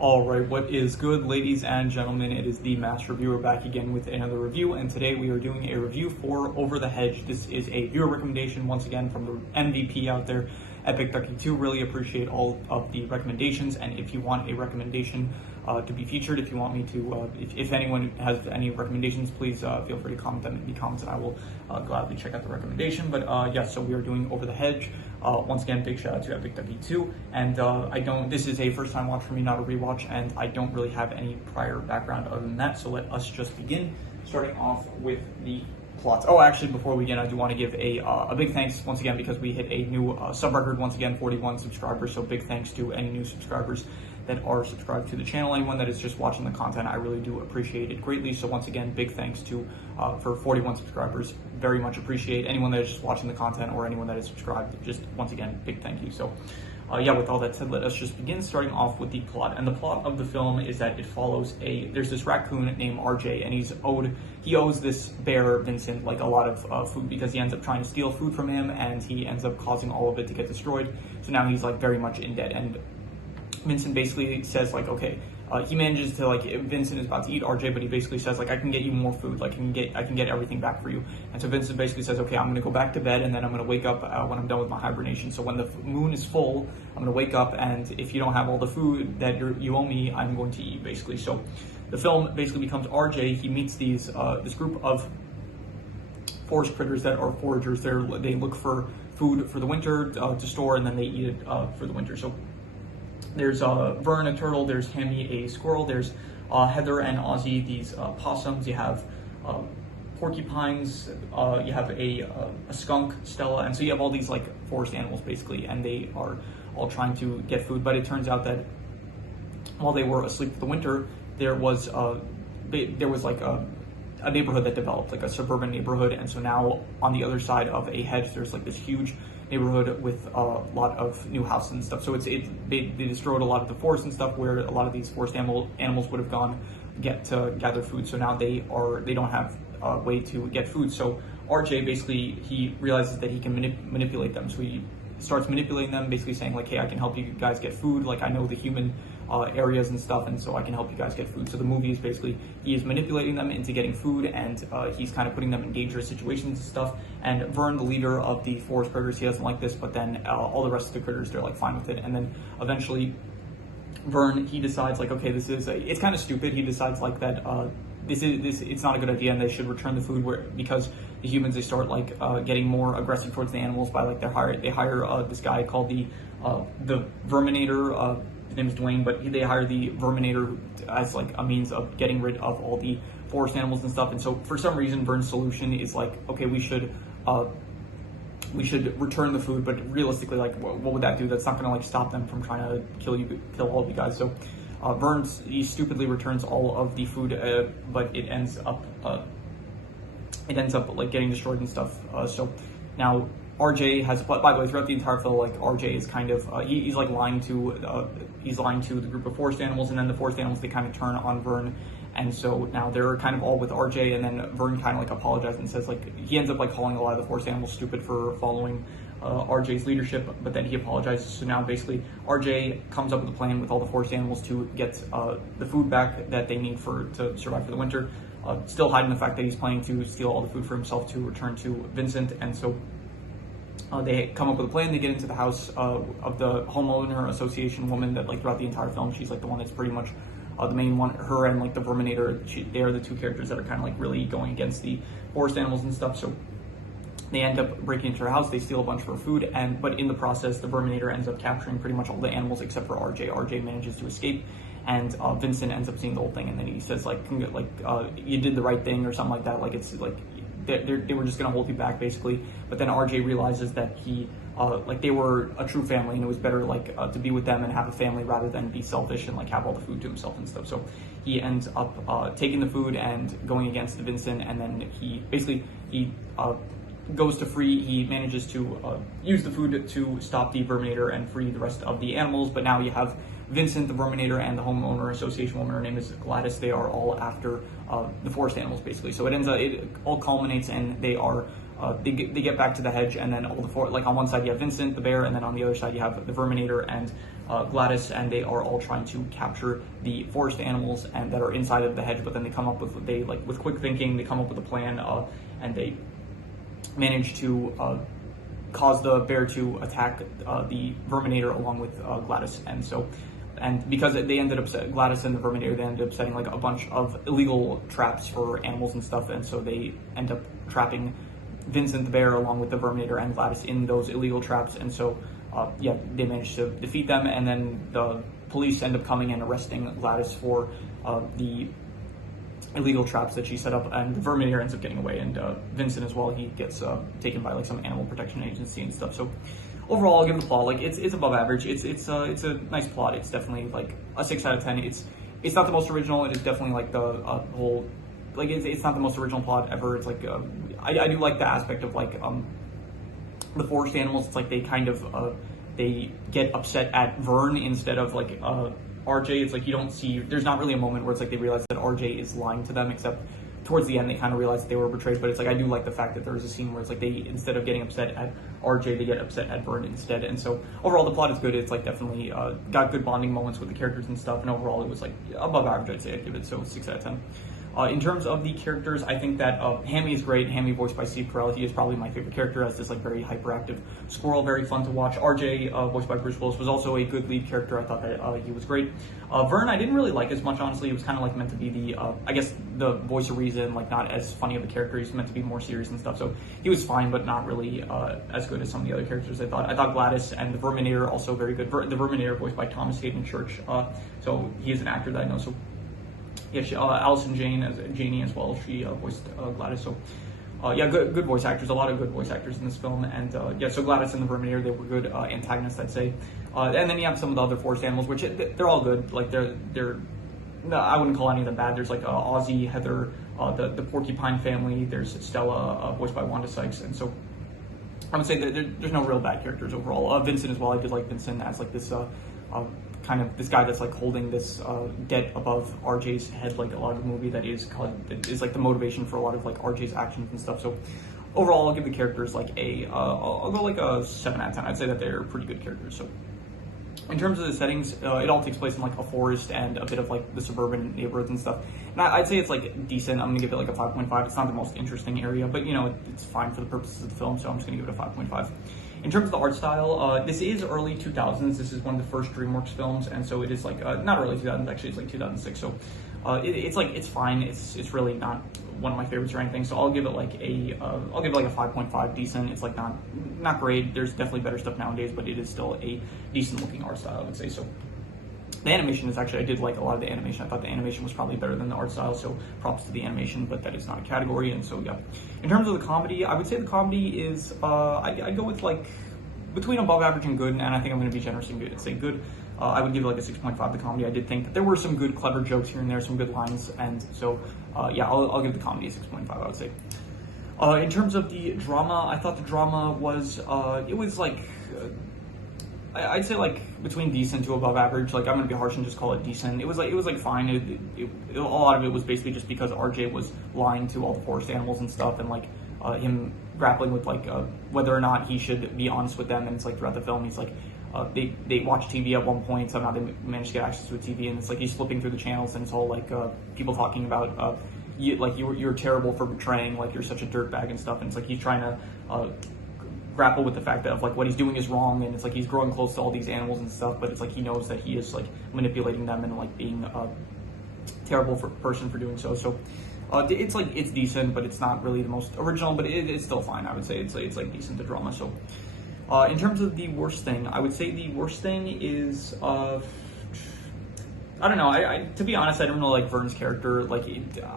All right, what is good, ladies and gentlemen? It is the Master Reviewer back again with another review, and today we are doing a review for Over the Hedge. This is a viewer recommendation, once again, from the MVP out there, Epic Ducky 2. Really appreciate all of the recommendations, and if you want a recommendation to be featured, if you want me to, if anyone has any recommendations, please feel free to comment them in the comments, and I will gladly check out the recommendation. But yes, so we are doing Over the Hedge. Once again, big shout out to Epic Ducky 2, and this is a first time watch for me, not a rewatch, and I don't really have any prior background other than that, so let us just begin, starting off with the plots. Oh, actually, before we begin, I do want to give a big thanks once again, because we hit a new sub record, once again, 41 subscribers, so big thanks to any new subscribers that are subscribed to the channel. Anyone that is just watching the content, I really do appreciate it greatly. So once again, big thanks to for 41 subscribers. Very much appreciate anyone that is just watching the content or anyone that is subscribed. Just once again, big thank you. So yeah, with all that said, let us just begin, starting off with the plot. And the plot of the film is that it follows there's this raccoon named RJ, and he owes this bear, Vincent, like a lot of food, because he ends up trying to steal food from him, and he ends up causing all of it to get destroyed. So now he's like very much in debt, and Vincent basically says, like, okay, he manages to, like, Vincent is about to eat RJ, but he basically says, like, I can get you more food, like, I can get everything back for you. And so Vincent basically says, okay, I'm gonna go back to bed, and then I'm gonna wake up when I'm done with my hibernation. So when the moon is full, I'm gonna wake up, and if you don't have all the food that you owe me, I'm going to eat, basically. So the film basically becomes RJ. He meets this group of forest critters that are foragers. They look for food for the winter to store, and then they eat it for the winter. So there's Vern, a turtle, there's Hammy, a squirrel, there's Heather and Ozzy, these possums, you have porcupines, you have a skunk, Stella, and so you have all these, like, forest animals, basically, and they are all trying to get food. But it turns out that while they were asleep for the winter, there was like a neighborhood that developed, like a suburban neighborhood, and so now on the other side of a hedge, there's like this huge neighborhood with a lot of new houses and stuff. So they destroyed a lot of the forest and stuff where a lot of these forest animals would have gone to gather food. So now they don't have a way to get food. So RJ basically, he realizes that he can manipulate them. So he starts manipulating them, basically saying, like, hey, I can help you guys get food, like, I know the human areas and stuff, and so I can help you guys get food. So the movie is basically, he is manipulating them into getting food, and he's kind of putting them in dangerous situations and stuff. And Vern, the leader of the forest critters, he doesn't like this, but then all the rest of the critters, they're like fine with it. And then eventually Vern, he decides, like, okay, it's kind of stupid. He decides, like, that it's not a good idea, and they should return the food, because the humans, they start, like, getting more aggressive towards the animals by, like, they hire this guy called the Verminator. His name is Dwayne, but they hire the Verminator as, like, a means of getting rid of all the forest animals and stuff. And so for some reason, Vern's solution is, like, okay, we should return the food, but realistically, like, what would that do? That's not gonna, like, stop them from trying to kill all of you guys. So Vern, he stupidly returns all of the food, but it ends up like getting destroyed and stuff. So now RJ has, by the way, throughout the entire film, like, RJ is kind of he's like lying to the group of forest animals, and then the forest animals, they kind of turn on Vern. And so now they're kind of all with RJ, and then Vern kind of, like, apologizes and says, like, he ends up, like, calling a lot of the forest animals stupid for following RJ's leadership, but then he apologizes. So now basically RJ comes up with a plan with all the forest animals to get the food back that they need to survive for the winter, still hiding the fact that he's planning to steal all the food for himself to return to Vincent. And so they come up with a plan. They get into the house of the homeowner association woman that, like, throughout the entire film, she's, like, the one that's pretty much the main one. Her and, like, the Verminator, they are the two characters that are kind of, like, really going against the forest animals and stuff. So they end up breaking into her house. They steal a bunch of her food, but in the process, the Verminator ends up capturing pretty much all the animals except for RJ. RJ manages to escape, and Vincent ends up seeing the whole thing, and then he says, like, you did the right thing, or something like that. Like, it's like they were just gonna hold you back, basically. But then RJ realizes that like, they were a true family, and it was better, like, to be with them and have a family rather than be selfish and, like, have all the food to himself and stuff. So he ends up taking the food and going against Vincent, and then he goes to free. He manages to use the food to stop the Verminator and free the rest of the animals. But now you have Vincent, the Verminator, and the homeowner association woman, her name is Gladys. They are all after the forest animals, basically. So it all culminates, and they are they get back to the hedge, and then all the four, like on one side you have Vincent the bear, and then on the other side you have the Verminator and Gladys, and they are all trying to capture the forest animals and that are inside of the hedge. But then they come up with with quick thinking, they come up with a plan, and they manage to cause the bear to attack the Verminator along with Gladys, and because they ended up Gladys and the Verminator, they ended up setting like a bunch of illegal traps for animals and stuff, and so they end up trapping Vincent the bear along with the Verminator and Gladys in those illegal traps, and so yeah, they managed to defeat them, and then the police end up coming and arresting Gladys for the illegal traps that she set up, and the Verminator ends up getting away, and Vincent as well, he gets taken by like some animal protection agency and stuff. So overall, I'll give the plot, like, it's above average. It's a nice plot. It's definitely like a 6 out of 10. It's not the most original. It is definitely like the whole, like, it's not the most original plot ever. It's like I do like the aspect of like the forest animals. It's like they kind of they get upset at Vern instead of like RJ. It's like you don't see, there's not really a moment where it's like they realize that RJ is lying to them, except towards the end they kind of realize that they were betrayed. But it's like I do like the fact that there is a scene where it's like they, instead of getting upset at RJ, they get upset at Vern instead. And so overall the plot is good. It's like definitely got good bonding moments with the characters and stuff, and overall it was like above average. I'd say I'd give it, so 6 out of 10. In terms of the characters, I think that Hammy is great. Hammy, voiced by Steve Carell, he is probably my favorite character as this like very hyperactive squirrel, very fun to watch. RJ, voiced by Bruce Willis, was also a good lead character. I thought that he was great. Vern, I didn't really like as much, honestly. He was kind of like meant to be the, I guess, the voice of reason, like not as funny of a character. He's meant to be more serious and stuff, so he was fine, but not really as good as some of the other characters I thought. I thought Gladys and the Verminator also very good. The Verminator, voiced by Thomas Hayden Church, so he is an actor that I know. So yeah, Allison Janney as well. She voiced Gladys. So yeah, good voice actors. A lot of good voice actors in this film. And yeah, so Gladys and the Verminator, they were good antagonists, I'd say. And then you have some of the other forest animals, which they're all good. Like they're no, I wouldn't call any of them bad. There's like Ozzy, Heather, the Porcupine family. There's Stella, voiced by Wanda Sykes. And so I would say there's no real bad characters overall. Vincent as well. I did like Vincent as like this kind of this guy that's like holding this debt above RJ's head, like a lot of the movie, that is like the motivation for a lot of like RJ's actions and stuff. So overall, I'll give the characters like I'll go like a 7 out of 10. I'd say that they're pretty good characters. So in terms of the settings, it all takes place in like a forest and a bit of like the suburban neighborhoods and stuff. And I'd say it's like decent. I'm gonna give it like a 5.5. It's not the most interesting area, but you know, it's fine for the purposes of the film, so I'm just gonna give it a 5.5. In terms of the art style, this is early 2000s. This is one of the first DreamWorks films, and so it is like not early 2000s, actually. It's like 2006. So it's fine. It's really not one of my favorites or anything. So I'll give it like a 5.5. Decent. It's like not great. There's definitely better stuff nowadays, but it is still a decent looking art style, I would say. So the animation is actually, I did like a lot of the animation. I thought the animation was probably better than the art style, so props to the animation, but that is not a category. And so yeah, in terms of the comedy, I would say the comedy is I'd go with like between above average and good, and I think I'm going to be generous and good. I'd say good. I would give it like a 6.5. The comedy, I did think that there were some good clever jokes here and there, some good lines, and so yeah, I'll give the comedy a 6.5, I would say. In terms of the drama, I thought the drama was it was like I'd say like between decent to above average. Like I'm gonna be harsh and just call it decent. It was like fine. A lot of it was basically just because RJ was lying to all the forest animals and stuff, and like him grappling with like whether or not he should be honest with them. And it's like throughout the film, he's like they watch TV at one point. Somehow they manage to get access to a TV, and it's like he's flipping through the channels, and it's all like people talking about you're terrible for betraying, like you're such a dirtbag and stuff. And it's like he's trying to grapple with the fact that of like what he's doing is wrong, and it's like he's growing close to all these animals and stuff, but it's like he knows that he is like manipulating them and like being a terrible person for doing so. So it's like it's decent, but it's not really the most original, but it's still fine. I would say it's like decent to drama. So in terms of the worst thing, I would say the worst thing is I don't know. I to be honest, I don't really like Vern's character. Like,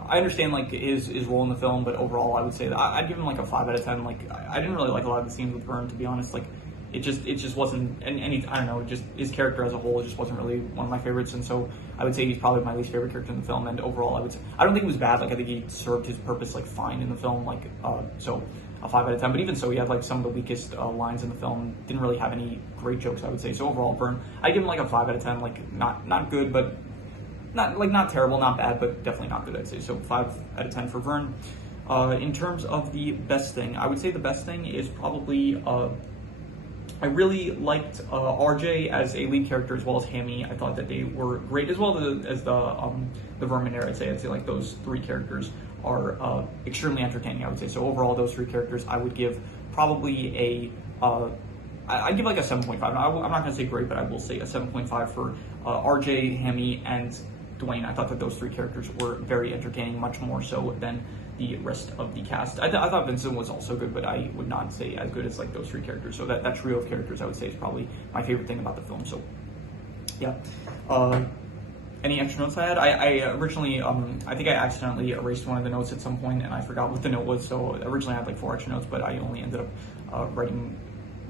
I understand like his role in the film, but overall, I would say that I'd give him like a 5 out of 10. Like, I didn't really like a lot of the scenes with Vern, to be honest. Like, it just wasn't any. I don't know. Just his character as a whole, just wasn't really one of my favorites. And so I would say he's probably my least favorite character in the film. And overall, I don't think it was bad. Like, I think he served his purpose like fine in the film. Like, so a 5 out of 10. But even so, he had like some of the weakest lines in the film. Didn't really have any great jokes, I would say. So overall, Vern, I give him like a 5 out of 10. Like, not good, but not terrible, not bad, but definitely not good, I'd say. So 5 out of 10 for Vern. In terms of the best thing, I would say the best thing is probably I really liked RJ as a lead character as well as Hammy. I thought that they were great, as well as the Vermin I'd say like those three characters are extremely entertaining. I would say so. Overall, those three characters I would give probably I'd give like a 7.5. I'm not going to say great, but I will say a 7.5 for RJ, Hammy, and Dwayne. I thought that those three characters were very entertaining, much more so than the rest of the cast. I thought Vincent was also good, but I would not say as good as like those three characters. So that trio of characters, I would say, is probably my favorite thing about the film. So yeah. Any extra notes I had? I originally, I think I accidentally erased one of the notes at some point, and I forgot what the note was. So originally I had like 4 extra notes, but I only ended up writing.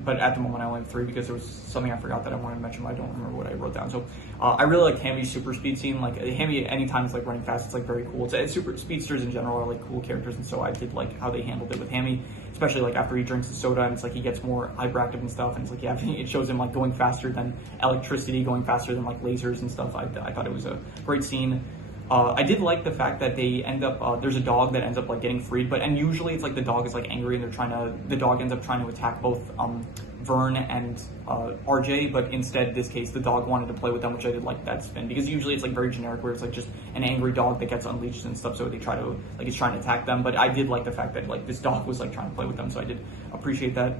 But at the moment, I only have 3 because there was something I forgot that I wanted to mention, but I don't remember what I wrote down. So I really like Hammy's super speed scene. Like Hammy, anytime it's like running fast, it's like very cool. It's super speedsters in general are like cool characters, and so I did like how they handled it with Hammy, especially like after he drinks the soda and it's like he gets more hyperactive and stuff, and it's like yeah, it shows him like going faster than electricity, going faster than like lasers and stuff. I thought it was a great scene. I did like the fact that they end up, there's a dog that ends up like getting freed, and usually it's like the dog is like angry and the dog ends up trying to attack both Vern and RJ, but instead this case the dog wanted to play with them, which I did like that spin, because usually it's like very generic where it's like just an angry dog that gets unleashed and stuff, so they try to, like it's trying to attack them, but I did like the fact that like this dog was like trying to play with them, so I did appreciate that.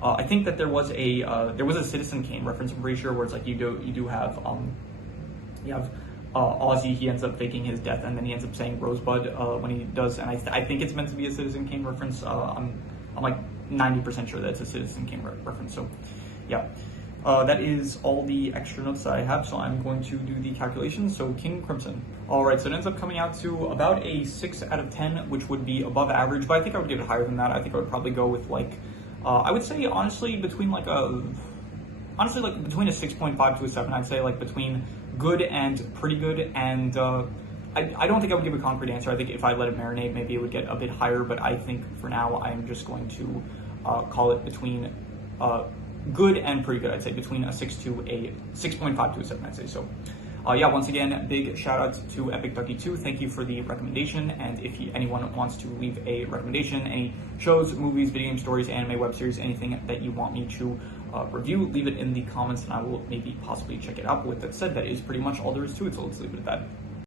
I think that there was a Citizen Kane reference, I'm pretty sure, where it's like you do have Ozzy, he ends up faking his death, and then he ends up saying Rosebud when he does, and I think it's meant to be a Citizen Kane reference. I'm like 90% sure that it's a Citizen Kane reference. So, yeah, that is all the extra notes that I have. So I'm going to do the calculations. So King Crimson. All right, so it ends up coming out to about a 6 out of 10, which would be above average, but I think I would give it higher than that. I think I would probably go with like, I would say honestly between like between a 6.5 to a 7. I'd say like between good and pretty good, and I don't think I would give a concrete answer. I think if I let it marinate, maybe it would get a bit higher, but I think for now I'm just going to call it between good and pretty good. I'd say between a 6.5 to a 7, I'd say. So yeah, once again, big shout out to Epic Ducky 2. Thank you for the recommendation, and if anyone wants to leave a recommendation, any shows, movies, video game stories, anime, web series, anything that you want me to review, leave it in the comments and I will maybe possibly check it out. But with that said, that is pretty much all there is to it, so let's leave it at that.